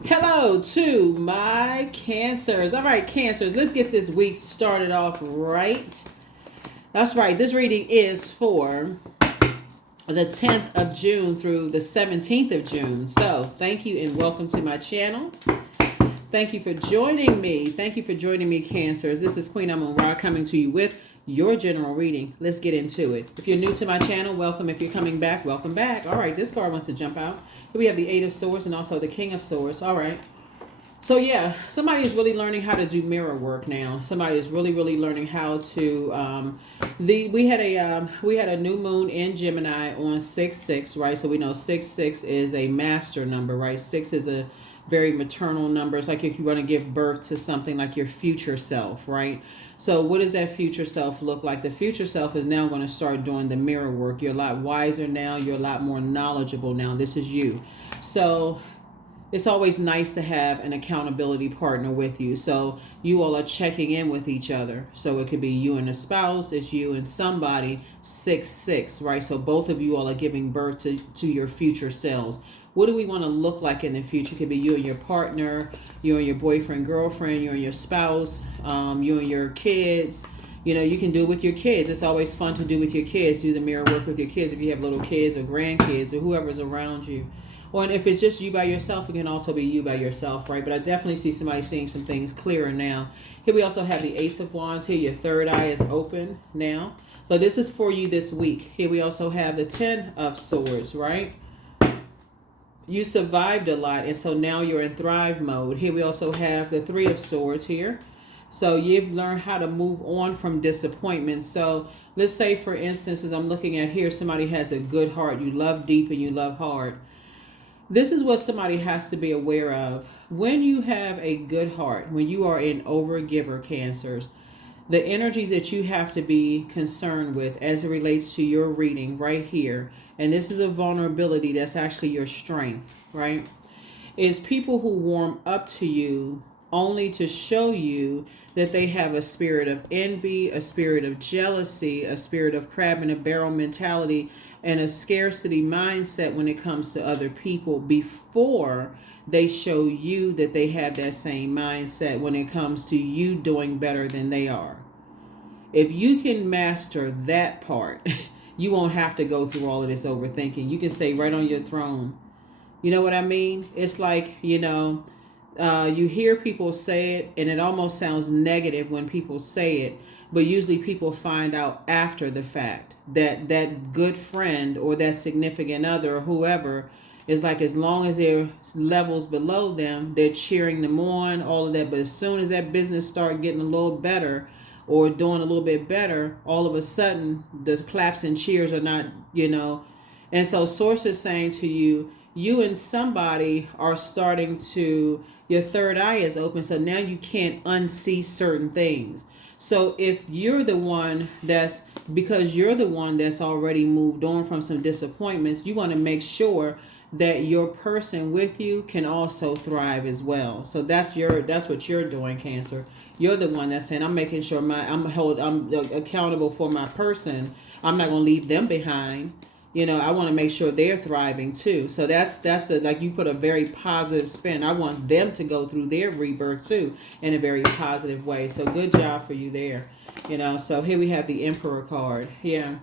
Hello to my Cancers. All right, Cancers, let's get this week started off right. That's right, this reading is for the 10th of June through the 17th of June. So, thank you and welcome to my channel. Thank you for joining me. Thank you for joining me, Cancers. This is Queen Amun Ra coming to you with your general reading. Let's get into it. If you're new to my channel, welcome. If you're coming back, welcome back. All right, this card wants to jump out. So we have the Eight of Swords and also the King of Swords. All right. So yeah, somebody is really learning how to do mirror work now. Somebody is really learning how to. We had a new moon in Gemini on 6/6, right? So we know 6/6 is a master number, right? Six is a very maternal number. It's like if you want to give birth to something like your future self, right? So what does that future self look like? The future self is now going to start doing the mirror work. You're a lot wiser now. You're a lot more knowledgeable now. This is you. So it's always nice to have an accountability partner with you. So you all are checking in with each other. So it could be you and a spouse, it's you and somebody, 6/6, right? So both of you all are giving birth to your future selves. What do we want to look like in the future? It could be you and your partner, you and your boyfriend, girlfriend, you and your spouse, you and your kids. You know, you can do it with your kids. It's always fun to do with your kids. Do the mirror work with your kids if you have little kids or grandkids or whoever's around you. Or if it's just you by yourself, it can also be you by yourself, right? But I definitely see somebody seeing some things clearer now. Here we also have the Ace of Wands. Here your third eye is open now. So this is for you this week. Here we also have the Ten of Swords, right? You survived a lot, and so now you're in thrive mode. Here we also have the Three of Swords here. So you've learned how to move on from disappointment. So let's say, for instance, as I'm looking at here, somebody has a good heart. You love deep and you love hard. This is what somebody has to be aware of. When you have a good heart, when you are an overgiver, Cancers, the energies that you have to be concerned with as it relates to your reading right here, and this is a vulnerability that's actually your strength, right? Is people who warm up to you only to show you that they have a spirit of envy, a spirit of jealousy, a spirit of crab in a barrel mentality, and a scarcity mindset when it comes to other people before they show you that they have that same mindset when it comes to you doing better than they are. If you can master that part, you won't have to go through all of this overthinking. You can stay right on your throne. You know what I mean? It's like, you hear people say it and it almost sounds negative when people say it, but usually people find out after the fact that that good friend or that significant other or whoever is like, as long as they're levels below them, they're cheering them on, all of that. But as soon as that business start getting a little better or doing a little bit better, all of a sudden the claps and cheers are not, And so Source is saying to you, you and somebody are starting to, your third eye is open. So now you can't unsee certain things. So if you're the one because you're the one that's already moved on from some disappointments, you want to make sure that your person with you can also thrive as well. So that's what you're doing, Cancer. You're the one that's saying, I'm making sure I'm accountable for my person. I'm not going to leave them behind. I want to make sure they're thriving too. So that's like you put a very positive spin. I want them to go through their rebirth too in a very positive way. So good job for you there. So here we have the Emperor card. Yeah.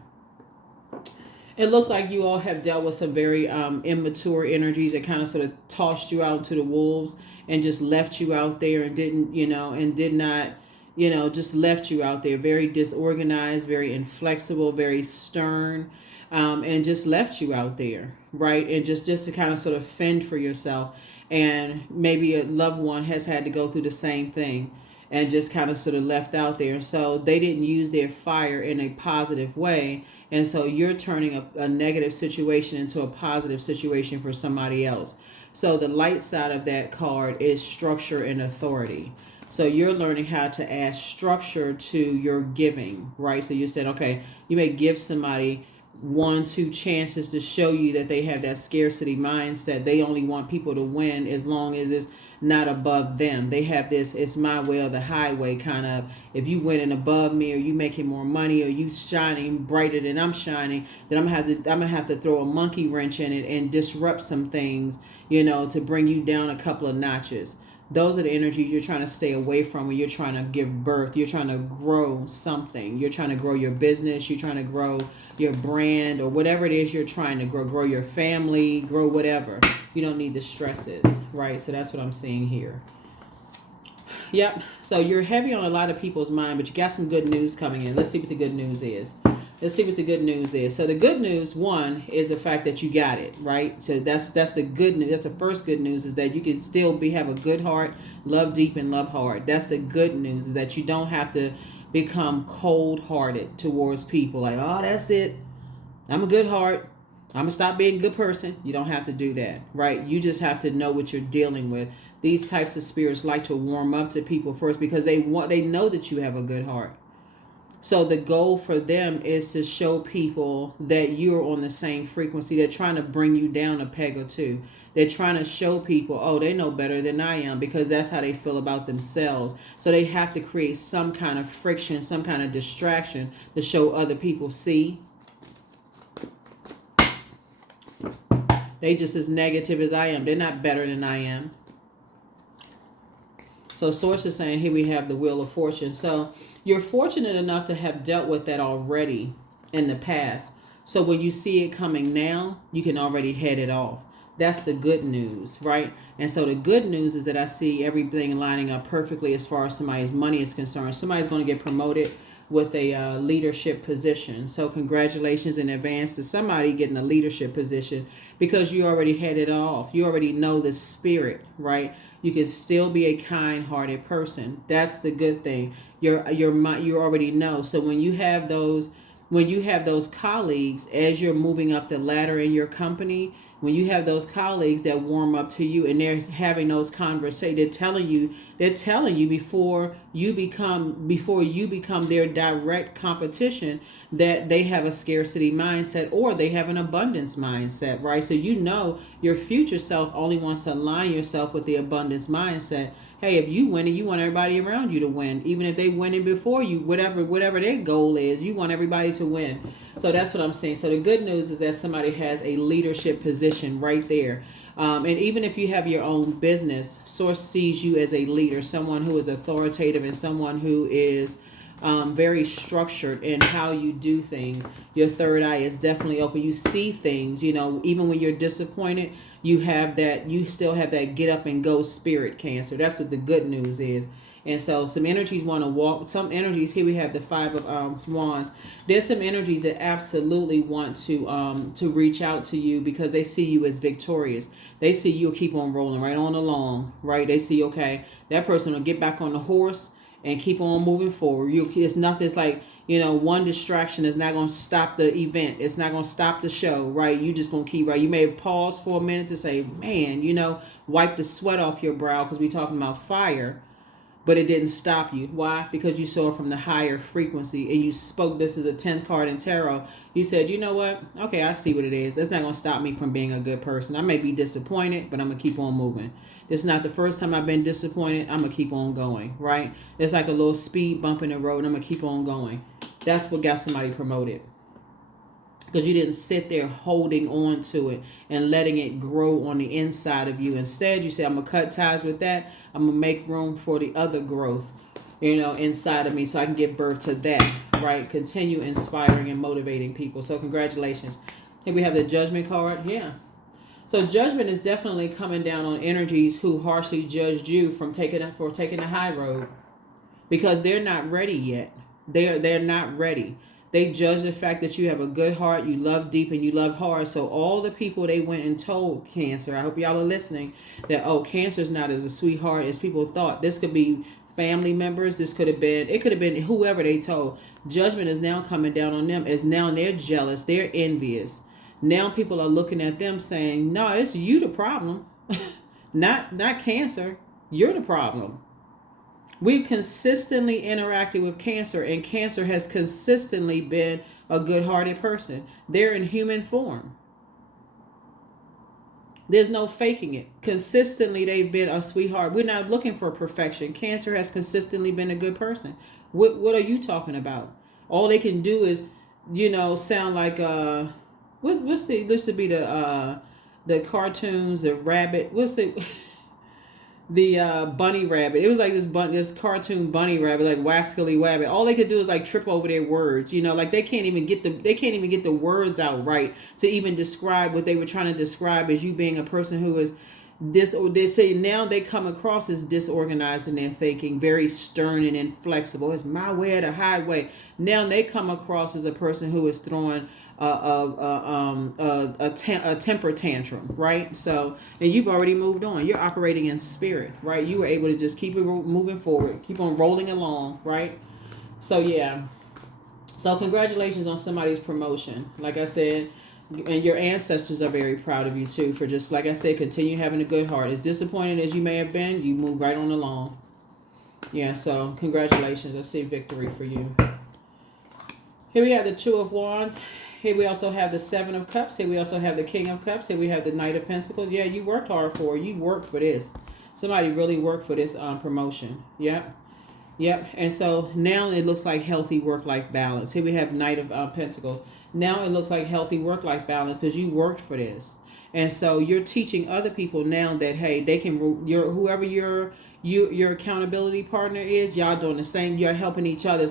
It looks like you all have dealt with some very immature energies that kind of sort of tossed you out into the wolves and just left you out there and did not, just left you out there very disorganized, very inflexible, very stern. And just left you out there, right? And just to kind of sort of fend for yourself. And maybe a loved one has had to go through the same thing and just kind of sort of left out there. So they didn't use their fire in a positive way. And so you're turning a negative situation into a positive situation for somebody else. So the light side of that card is structure and authority. So you're learning how to add structure to your giving, right? So you said, okay, you may give somebody one, two chances to show you that they have that scarcity mindset. They only want people to win as long as it's not above them. They have this it's my way or the highway kind of, if you winning above me, or you making more money, or you shining brighter than I'm shining, then I'm gonna have to throw a monkey wrench in it and disrupt some things, to bring you down a couple of notches. Those are the energies you're trying to stay away from when you're trying to give birth. You're trying to grow something. You're trying to grow your business. You're trying to grow your brand, or whatever it is you're trying to grow your family, grow whatever. You don't need the stresses, right? So that's what I'm seeing here. Yep. So you're heavy on a lot of people's mind, but you got some good news coming in. Let's see what the good news is. Let's see what the good news is. So the good news, one, is the fact that you got it, right? So that's the good news. That's the first good news, is that you can still have a good heart, love deep and love hard. That's the good news, is that you don't have to become cold-hearted towards people. Like, oh, that's it. I'm a good heart. I'm going to stop being a good person. You don't have to do that, right? You just have to know what you're dealing with. These types of spirits like to warm up to people first because they know that you have a good heart. So the goal for them is to show people that you're on the same frequency. They're trying to bring you down a peg or two. They're trying to show people, oh, they know better than I am, because that's how they feel about themselves. So they have to create some kind of friction, some kind of distraction to show other people, see, they just as negative as I am. They're not better than I am. So Source is saying, here we have the Wheel of Fortune. So you're fortunate enough to have dealt with that already in the past. So when you see it coming now, you can already head it off. That's the good news, right? And so the good news is that I see everything lining up perfectly as far as somebody's money is concerned. Somebody's going to get promoted with a leadership position. So congratulations in advance to somebody getting a leadership position, because you already headed it off. You already know the spirit, right? You can still be a kind-hearted person. That's the good thing. You already know. So when you have those colleagues, as you're moving up the ladder in your company, when you have those colleagues that warm up to you and they're having those conversations, they're telling you before you become their direct competition, that they have a scarcity mindset or they have an abundance mindset, right? So your future self only wants to align yourself with the abundance mindset. Hey, if you win, you want everybody around you to win. Even if they winning before you, whatever their goal is, you want everybody to win. So that's what I'm saying. So the good news is that somebody has a leadership position right there. And even if you have your own business, Source sees you as a leader, someone who is authoritative and someone who is very structured in how you do things. Your third eye is definitely open. You see things, even when you're disappointed, you still have that get up and go spirit, Cancer. That's what the good news is. And so some energies want to walk, some energies, here we have the Five of Wands. There's some energies that absolutely want to reach out to you because they see you as victorious. They see you'll keep on rolling right on along, right? They see, okay, that person will get back on the horse and keep on moving forward. It's nothing. It's like, one distraction is not going to stop the event. It's not going to stop the show, right? You just going to keep, right? You may pause for a minute to say, man, wipe the sweat off your brow because we're talking about fire, but it didn't stop you. Why? Because you saw from the higher frequency and you spoke. This is a 10th card in tarot. You said, you know what? Okay, I see what it is. That's not going to stop me from being a good person. I may be disappointed, but I'm going to keep on moving. It's not the first time I've been disappointed. I'm going to keep on going, right? It's like a little speed bump in the road. I'm going to keep on going. That's what got somebody promoted. Because you didn't sit there holding on to it and letting it grow on the inside of you. Instead, you said, I'm going to cut ties with that. I'm going to make room for the other growth, inside of me so I can give birth to that, right? Continue inspiring and motivating people. So congratulations. Here we have the Judgment card. Yeah. So judgment is definitely coming down on energies who harshly judged you for taking the high road, because they're not ready yet. They're not ready. They judge the fact that you have a good heart, you love deep, and you love hard. So all the people they went and told Cancer, I hope y'all are listening, that, Cancer's not as a sweetheart as people thought. This could be family members. It could have been whoever they told. Judgment is now coming down on them, as now they're jealous, they're envious. Now people are looking at them saying, no, it's you the problem. not Cancer. You're the problem. We've consistently interacted with Cancer, and Cancer has consistently been a good-hearted person. They're in human form. There's no faking it. Consistently, they've been a sweetheart. We're not looking for perfection. Cancer has consistently been a good person. What are you talking about? All they can do is, sound like what's the this would be the cartoons, the rabbit. What's the bunny rabbit? It was like this cartoon bunny rabbit, like Wascally Wabbit. All they could do is like trip over their words. Like they can't even get the words out right to even describe what they were trying to describe as you being a person who is they say now they come across as disorganized in their thinking, very stern and inflexible. It's my way or the highway. Now they come across as a person who is throwing a temper tantrum, right? So, and you've already moved on. You're operating in spirit, right? You were able to just keep it moving forward, keep on rolling along, right? So yeah. So congratulations on somebody's promotion. Like I said, and your ancestors are very proud of you too for just, like I said, continue having a good heart. As disappointed as you may have been, you move right on along. Yeah, so congratulations. I see victory for you. Here we have the Two of Wands. Here we also have the Seven of Cups. Here we also have the King of Cups. Here we have the Knight of Pentacles. Yeah, you worked hard for it. You worked for this. Somebody really worked for this promotion. Yep. Yep. And so now it looks like healthy work-life balance. Here we have Knight of Pentacles. Now it looks like healthy work-life balance because you worked for this. And so you're teaching other people now that, hey, they can, whoever your accountability partner is, y'all doing the same. You're helping each other.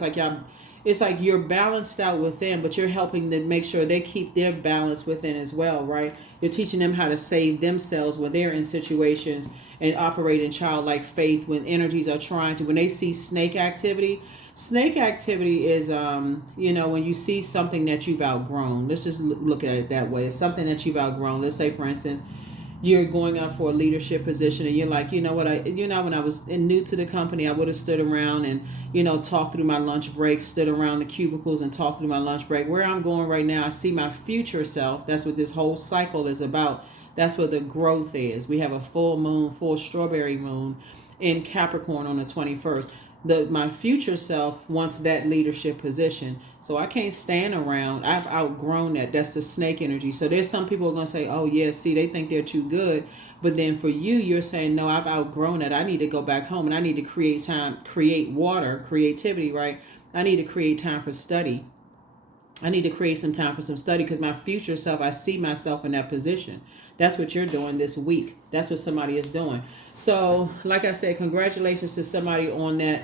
It's like you're balanced out with them, but you're helping them make sure they keep their balance within as well, right? You're teaching them how to save themselves when they're in situations and operate in childlike faith when energies are when they see snake activity. Snake activity is, when you see something that you've outgrown. Let's just look at it that way. It's something that you've outgrown. Let's say, for instance, you're going up for a leadership position and you're like, when I was new to the company, I would have stood around and, talked through my lunch break, stood around the cubicles and talked through my lunch break. Where I'm going right now, I see my future self. That's what this whole cycle is about. That's what the growth is. We have a full strawberry moon in Capricorn on the 21st. My future self wants that leadership position. So I can't stand around. I've outgrown that. That's the snake energy. So there's some people who are going to say, oh yeah, see, they think they're too good. But then for you, you're saying, no, I've outgrown that. I need to go back home and I need to create creativity, right? I need to create time for study. I need to create some time for some study because my future self, I see myself in that position. That's what you're doing this week. That's what somebody is doing. So, like I said, congratulations to somebody on that.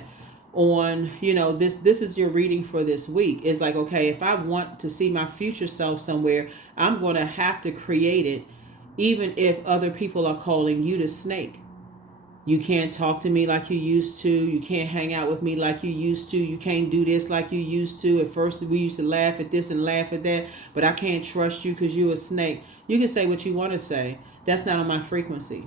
This is your reading for this week. It's like, okay, if I want to see my future self somewhere, I'm going to have to create it, even if other people are calling you the snake. You can't talk to me like you used to. You can't hang out with me like you used to. You can't do this like you used to. At first, we used to laugh at this and laugh at that, but I can't trust you because you're a snake. You can say what you want to say. That's not on my frequency.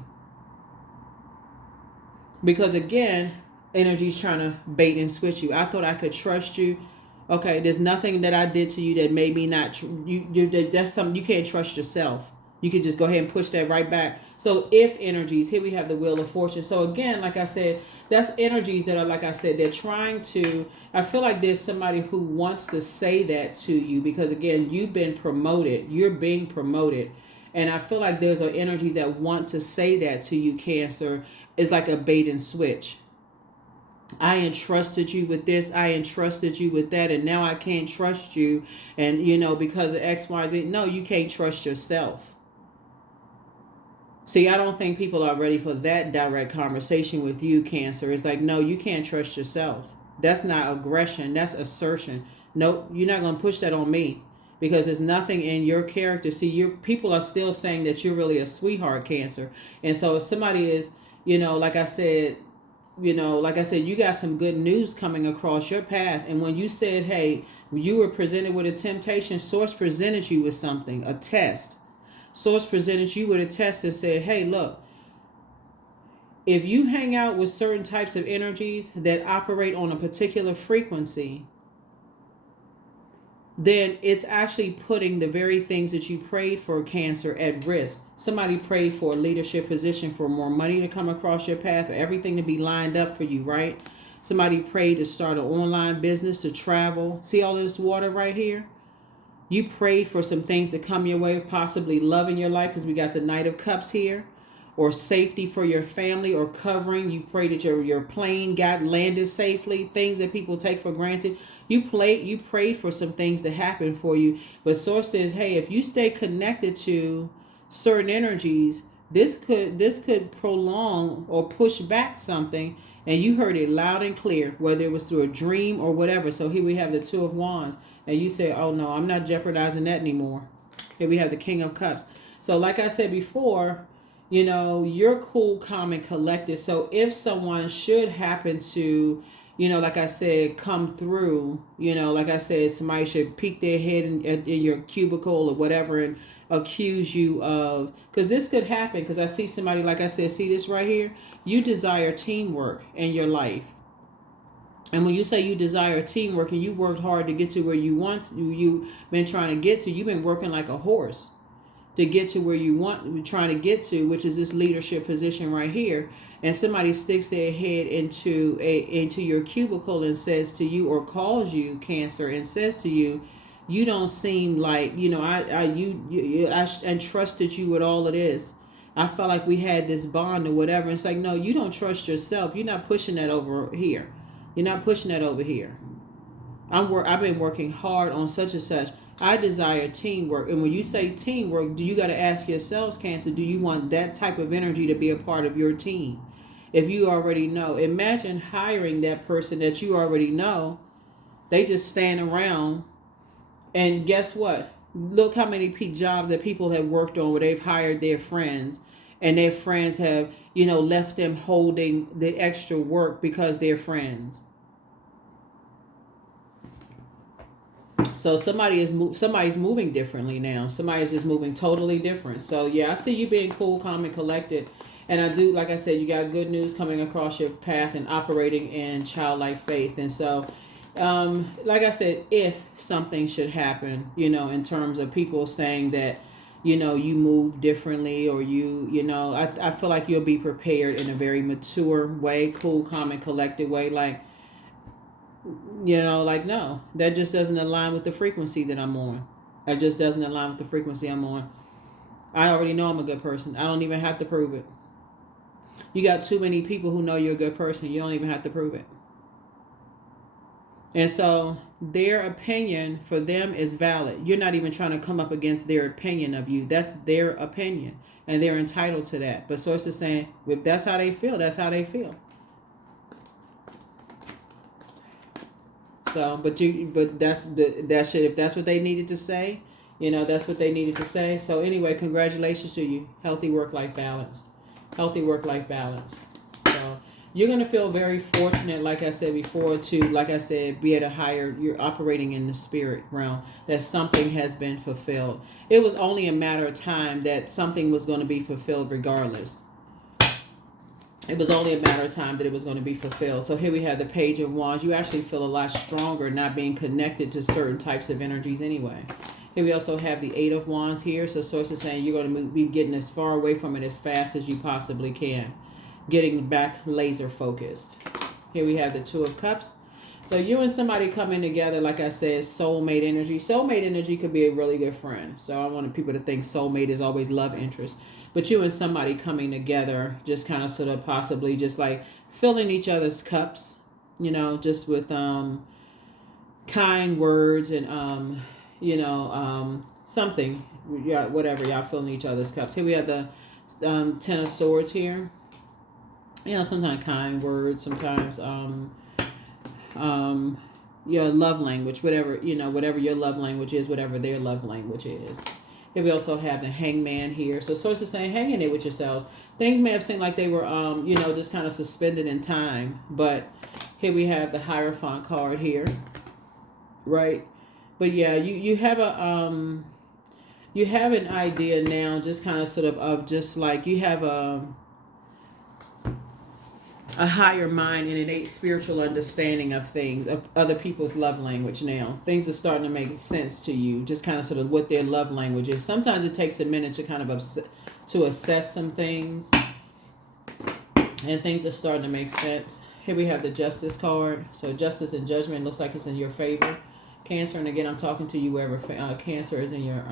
Because again, energy's trying to bait and switch you. I thought I could trust you. Okay, there's nothing that I did to you that made me not. That's something you can't trust yourself. You can just go ahead and push that right back. So if energies, here we have the Wheel of Fortune. So again, like I said, that's energies that are, like I said, they're trying to. I feel like there's somebody who wants to say that to you because again, you've been promoted. You're being promoted. And I feel like there's energies that want to say that to you, Cancer. It's like a bait and switch. I entrusted you with this. I entrusted you with that. And now I can't trust you. And, because of X, Y, Z. No, you can't trust yourself. See, I don't think people are ready for that direct conversation with you, Cancer. It's like, no, you can't trust yourself. That's not aggression. That's assertion. Nope, you're not going to push that on me. Because there's nothing in your character. See, people are still saying that you're really a sweetheart, Cancer. And so if somebody is, like I said, you got some good news coming across your path. And when you said, hey, you were presented with a temptation, Source presented you with something, a test. Source presented you with a test and said, hey, look, if you hang out with certain types of energies that operate on a particular frequency, then it's actually putting the very things that you prayed for, Cancer, at risk. Somebody prayed for a leadership position, for more money to come across your path, for everything to be lined up for you, right? Somebody prayed to start an online business, to travel. See all this water right here? You prayed for some things to come your way, possibly love in your life, because we got the Knight of Cups here, or safety for your family, or covering. You prayed that your plane got landed safely, things that people take for granted. You prayed for some things to happen for you. But Source says, hey, if you stay connected to certain energies, this could prolong or push back something, and you heard it loud and clear, whether it was through a dream or whatever. So here we have the Two of Wands, and you say, oh no, I'm not jeopardizing that anymore. Here we have the King of Cups. So like I said before, you know, you're cool, calm, and collected. So if someone should happen to, you know, like I said, come through, you know, like I said, somebody should peek their head in your cubicle or whatever and accuse you of, because this could happen, because I see somebody, like I said, see this right here? You desire teamwork in your life. And when you say you desire teamwork and you worked hard to get to where you want to, you've been trying to get to, you've been working like a horse to get to where you're trying to get to, which is this leadership position right here. And somebody sticks their head into your cubicle and says to you, or calls you, Cancer, and says to you, you don't seem like, you know, I entrusted you with all of this. I felt like we had this bond or whatever. It's like, no, you don't trust yourself. You're not pushing that over here. You're not pushing that over here. I've been working hard on such and such. I desire teamwork. And when you say teamwork, you got to ask yourselves, Cancer, do you want that type of energy to be a part of your team? If you already know, imagine hiring that person that you already know. They just stand around, and guess what? Look how many jobs that people have worked on where they've hired their friends, and their friends have, you know, left them holding the extra work because they're friends. So somebody's moving differently now. Somebody's just moving totally different. So yeah, I see you being cool, calm, and collected. And I do, like I said, you got good news coming across your path and operating in childlike faith. And so, like I said, if something should happen, you know, in terms of people saying that, you know, you move differently, or you know, I feel like you'll be prepared in a very mature way, cool, calm, and collected way. Like, you know, like, no, that just doesn't align with the frequency that I'm on. That just doesn't align with the frequency I'm on. I already know I'm a good person. I don't even have to prove it. You got too many people who know you're a good person. You don't even have to prove it. And so their opinion for them is valid. You're not even trying to come up against their opinion of you. That's their opinion, and they're entitled to that. But Source is saying, if that's how they feel, that's how they feel. So, but that's if that's what they needed to say, you know, that's what they needed to say. So anyway, congratulations to you. Healthy work-life balance. Healthy work-life balance. So you're going to feel very fortunate, like I said before, to, like I said, be at a higher, you're operating in the spirit realm, that something has been fulfilled. It was only a matter of time that something was going to be fulfilled regardless. It was only a matter of time that it was going to be fulfilled. So here we have the Page of Wands. You actually feel a lot stronger not being connected to certain types of energies anyway. Here we also have the Eight of Wands here. So Source is saying you're going to be getting as far away from it as fast as you possibly can. Getting back laser focused. Here we have the Two of Cups. So you and somebody coming together, like I said, soulmate energy. Soulmate energy could be a really good friend. So I wanted people to think soulmate is always love interest. But you and somebody coming together, just kind of sort of possibly just like filling each other's cups, you know, just with kind words and, you know, something, yeah, whatever, y'all filling each other's cups. Here we have the Ten of Swords here. You know, sometimes kind words, sometimes your love language, whatever, you know, whatever your love language is, whatever their love language is. Here we also have the Hangman here. So Source is saying, hang in there with yourselves. Things may have seemed like they were, you know, just kind of suspended in time. But here we have the Hierophant card here. Right? But yeah, you have a, you have an idea now, just kind of sort of just like you have a higher mind and innate spiritual understanding of things, of other people's love language now. Things are starting to make sense to you, just kind of sort of what their love language is. Sometimes it takes a minute to kind of to assess some things, and things are starting to make sense. Here we have the Justice card. So justice and judgment looks like it's in your favor. Cancer, and again, I'm talking to you wherever Cancer is in your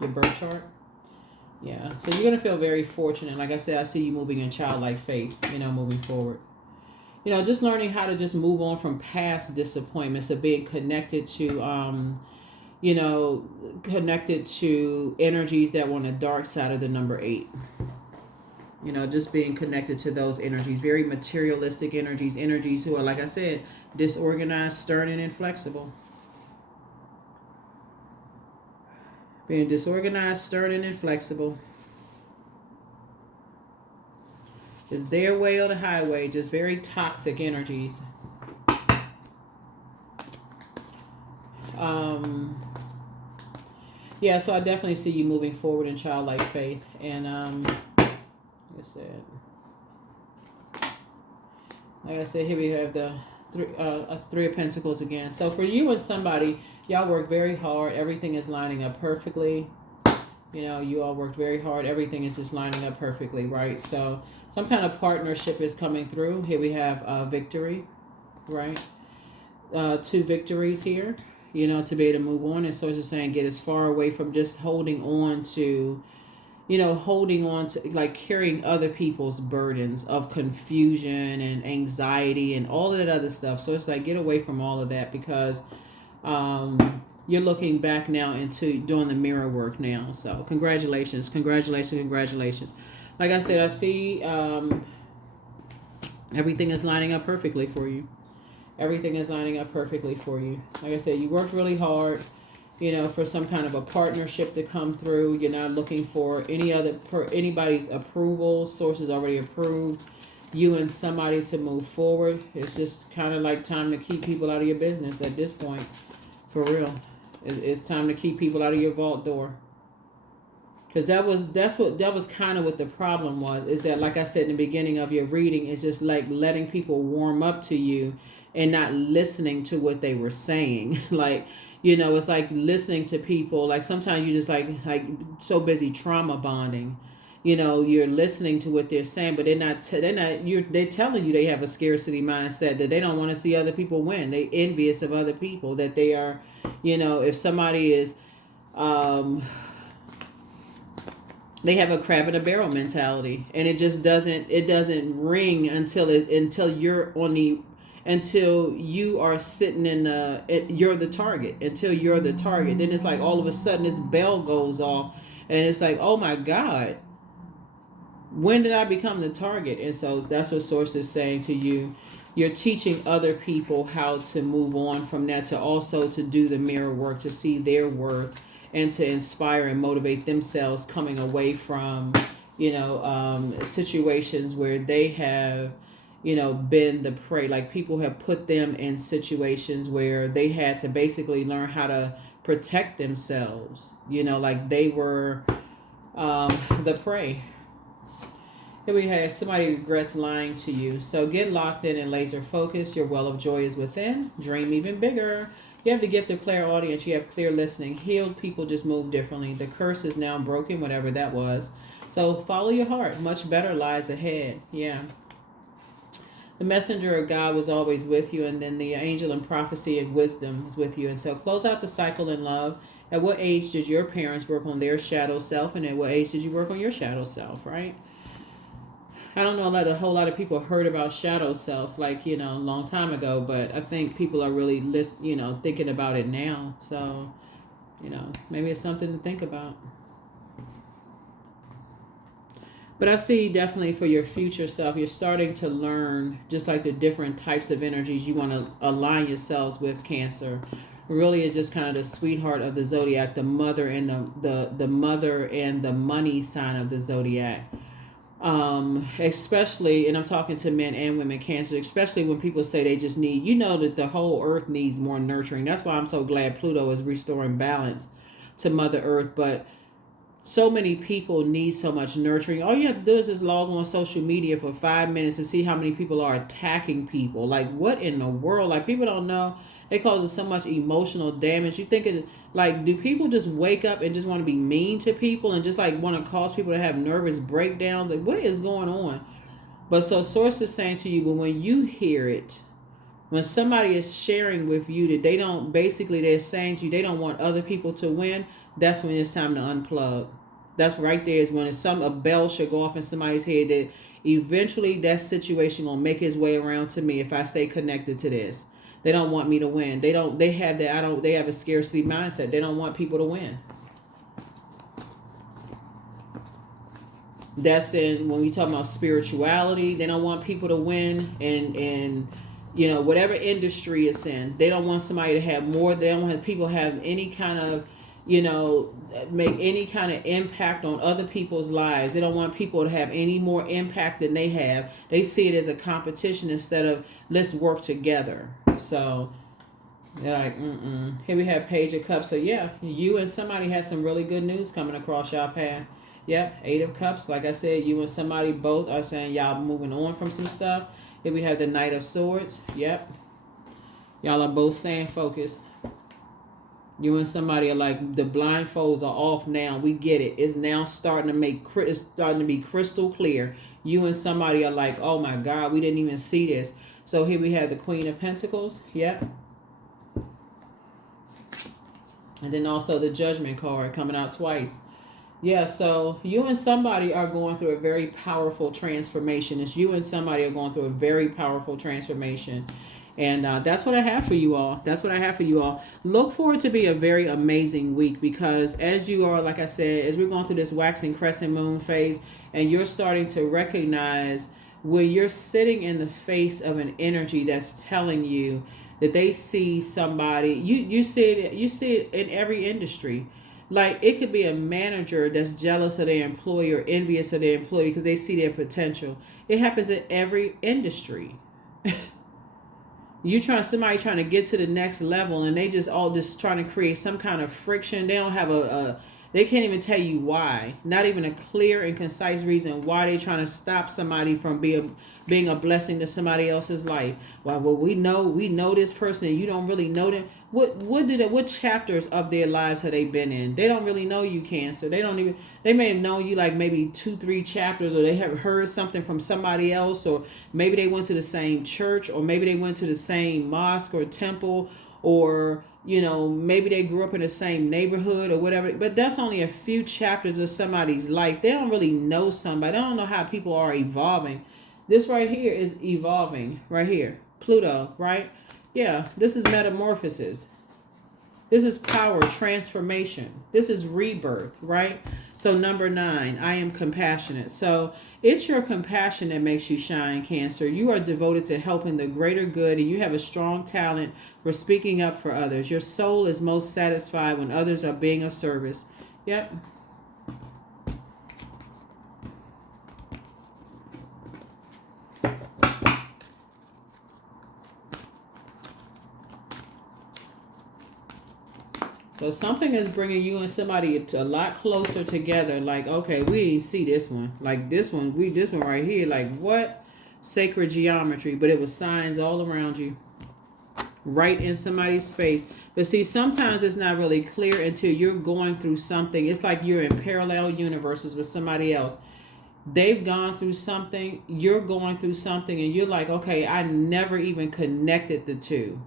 birth chart. Yeah, so you're gonna feel very fortunate. Like I said, I see you moving in childlike faith. Moving forward. Just learning how to just move on from past disappointments of being connected to, connected to energies that were on the dark side of the number 8. Just being connected to those energies, very materialistic energies who are, like I said, disorganized, stern, and inflexible. Being disorganized, stern, and inflexible. It's their way or the highway, just very toxic energies. Yeah, so I definitely see you moving forward in childlike faith. And like I said, here we have the Three of Pentacles again. So for you and somebody, y'all work very hard. Everything is lining up perfectly. You all worked very hard. Everything is just lining up perfectly, right? So some kind of partnership is coming through. Here we have victory, right? 2 victories here, to be able to move on. And so it's just saying get as far away from just holding on to like carrying other people's burdens of confusion and anxiety and all of that other stuff. So it's like get away from all of that, because you're looking back now into doing the mirror work now. So congratulations. Like I said, I see everything is lining up perfectly for you. Everything is lining up perfectly for you. Like I said, you worked really hard, for some kind of a partnership to come through. You're not looking for anybody's approval. Source is already approved you and somebody to move forward. It's just kind of like time to keep people out of your business at this point. For real. It's time to keep people out of your vault door. Because that was kind of what the problem was, is that, like I said in the beginning of your reading, it's just like letting people warm up to you and not listening to what they were saying. Like, it's like listening to people. Like sometimes you just like so busy trauma bonding. You're listening to what they're saying, but they're telling you they have a scarcity mindset, that they don't want to see other people win. They envious of other people, that they are, if somebody is, they have a crab in a barrel mentality, and it just doesn't ring until you are sitting you're the target, until you're the target. Then it's like all of a sudden this bell goes off, and it's like, oh my God, when did I become the target? And so that's what Source is saying to you. You're teaching other people how to move on from that, to also to do the mirror work, to see their worth, and to inspire and motivate themselves, coming away from, situations where they have, been the prey. Like people have put them in situations where they had to basically learn how to protect themselves, like they were the prey. Here we have somebody regrets lying to you. So get locked in and laser focus. Your well of joy is within. Dream even bigger. You have the gift of clairaudience. You have clear listening. Healed people just move differently. The curse is now broken, whatever that was. So follow your heart. Much better lies ahead. Yeah. The messenger of God was always with you, and then the angel and prophecy and wisdom is with you. And so close out the cycle in love. At what age did your parents work on their shadow self, and at what age did you work on your shadow self, right? I don't know a whole lot of people heard about shadow self, like, a long time ago, but I think people are really thinking about it now. So, maybe it's something to think about. But I see definitely for your future self, you're starting to learn just like the different types of energies you want to align yourselves with, Cancer. Really is just kind of the sweetheart of the zodiac, the mother and the mother and the money sign of the zodiac. Especially, and I'm talking to men and women, Cancer, especially when people say they just need, that the whole earth needs more nurturing. That's why I'm so glad Pluto is restoring balance to Mother Earth. But so many people need so much nurturing. All you have to do is just log on social media for 5 minutes to see how many people are attacking people. Like, what in the world? Like, people don't know. It causes so much emotional damage. You think it, like, do people just wake up and just want to be mean to people and just like want to cause people to have nervous breakdowns? Like, what is going on? But so Source is saying to you, but when you hear it, When somebody is sharing with you that they don't, basically they're saying to you they don't want other people to win, that's when it's time to unplug. That's right there is when a bell should go off in somebody's head that eventually that situation gonna make its way around to me if I stay connected to this. They don't want me to win. They have that I don't they have a scarcity mindset. They don't want people to win. That's in when we talk about spirituality, they don't want people to win, and whatever industry it's in, they don't want somebody to have more. They don't want people to have any kind of make any kind of impact on other people's lives. They don't want people to have any more impact than they have. They see it as a competition instead of let's work together. So they're like, Here we have Page of Cups. So yeah, you and somebody has some really good news coming across y'all path. Yep, Eight of Cups. Like I said, you and somebody both are saying y'all moving on from some stuff. Here we have the Knight of Swords. Yep. Y'all are both staying focused. You and somebody are like, the blindfolds are off now. We get it. It's now starting to be crystal clear. You and somebody are like, oh my God, we didn't even see this. So here we have the Queen of Pentacles. Yep. And then also the Judgment card coming out twice. Yeah, so you and somebody are going through a very powerful transformation. It's you and somebody are going through a very powerful transformation. And that's what I have for you all. That's what I have for you all. Look forward to be a very amazing week, because as you are, like I said, as we're going through this waxing crescent moon phase, and you're starting to recognize where you're sitting in the face of an energy that's telling you that they see somebody. You see it in every industry. Like, it could be a manager that's jealous of their employee or envious of their employee because they see their potential. It happens in every industry. Somebody trying to get to the next level, and they just all just trying to create some kind of friction. They don't have they can't even tell you why. Not even a clear and concise reason why they're trying to stop somebody from being a blessing to somebody else's life. Well, we know this person, and you don't really know them. What chapters of their lives have they been in? They don't really know you, Cancer. They may have known you like maybe 2-3 chapters, or they have heard something from somebody else, or maybe they went to the same church, or maybe they went to the same mosque or temple, or maybe they grew up in the same neighborhood or whatever. But that's only a few chapters of somebody's life. They don't really know somebody. They don't know how people are evolving. This right here is evolving right here. Pluto, right? Yeah, this is metamorphosis. This is power, transformation. This is rebirth, right? So number 9, I am compassionate. So it's your compassion that makes you shine, Cancer. You are devoted to helping the greater good, and you have a strong talent for speaking up for others. Your soul is most satisfied when others are being of service. Yep. So something is bringing you and somebody a lot closer together. Like, okay, we didn't see this one. Like this one right here. Like, what? Sacred geometry. But it was signs all around you. Right in somebody's face. But see, sometimes it's not really clear until you're going through something. It's like you're in parallel universes with somebody else. They've gone through something. You're going through something. And you're like, okay, I never even connected the two.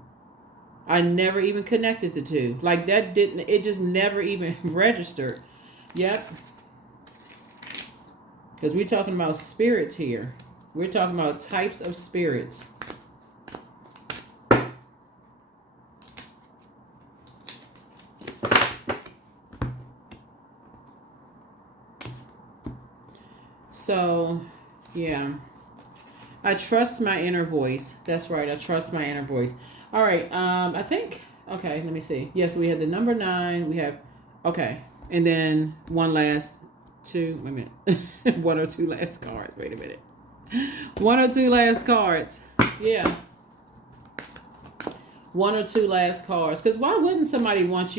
I never even connected the two. Like, it just never even registered. Yep. Because we're talking about spirits here. We're talking about types of spirits. So, yeah. I trust my inner voice. That's right. I trust my inner voice. All right, I think, okay, let me see. Yes, we have the number 9. We have, okay. And then one or two last cards. Wait a minute. 1 or 2 last cards. Yeah. 1 or 2 last cards. Because why wouldn't somebody want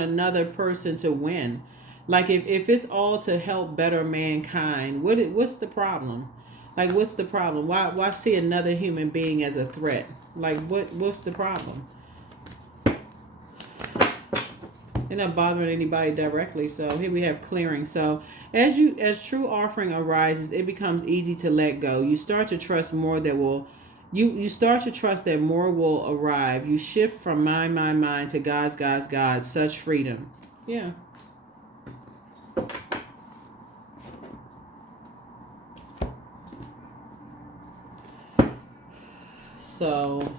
another person to win? Like, if it's all to help better mankind, what's the problem? Like, what's the problem? Why see another human being as a threat? Like, what's the problem? They're not bothering anybody directly. So here we have clearing. So as true offering arises, it becomes easy to let go. You start to trust more that will You start to trust that more will arrive. You shift from mind to God's, such freedom. Yeah. So,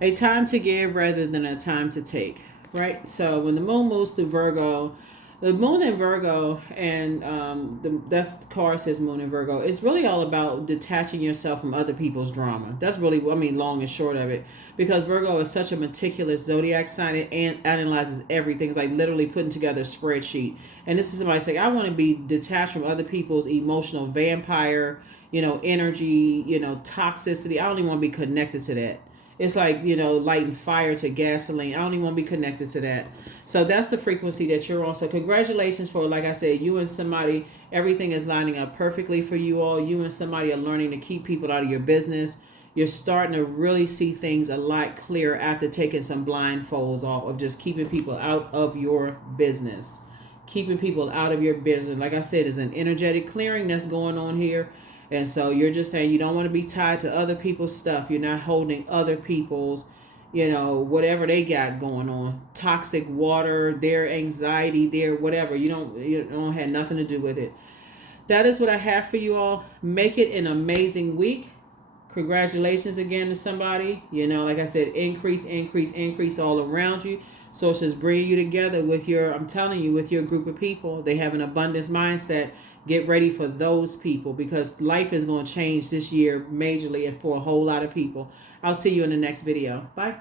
a time to give rather than a time to take, right? So when the moon moves through Virgo, the moon in Virgo, and that's card says moon in Virgo. It's really all about detaching yourself from other people's drama. That's really, I mean, long and short of it, because Virgo is such a meticulous zodiac sign. It analyzes everything. It's like literally putting together a spreadsheet. And this is somebody saying, I want to be detached from other people's emotional vampire, energy, toxicity. I don't even want to be connected to that. It's like, lighting fire to gasoline. I don't even want to be connected to that. So that's the frequency that you're on. So congratulations for, like I said, you and somebody, everything is lining up perfectly for you all. You and somebody are learning to keep people out of your business. You're starting to really see things a lot clearer after taking some blindfolds off of just keeping people out of your business. Keeping people out of your business. Like I said, there's an energetic clearing that's going on here. And so you're just saying you don't want to be tied to other people's stuff. You're not holding other people's, whatever they got going on. Toxic water, their anxiety, their whatever. You don't have nothing to do with it. That is what I have for you all. Make it an amazing week. Congratulations again to somebody. Like I said, increase all around you. Sources bringing you together with I'm telling you, with your group of people. They have an abundance mindset. Get ready for those people, because life is going to change this year majorly and for a whole lot of people. I'll see you in the next video. Bye.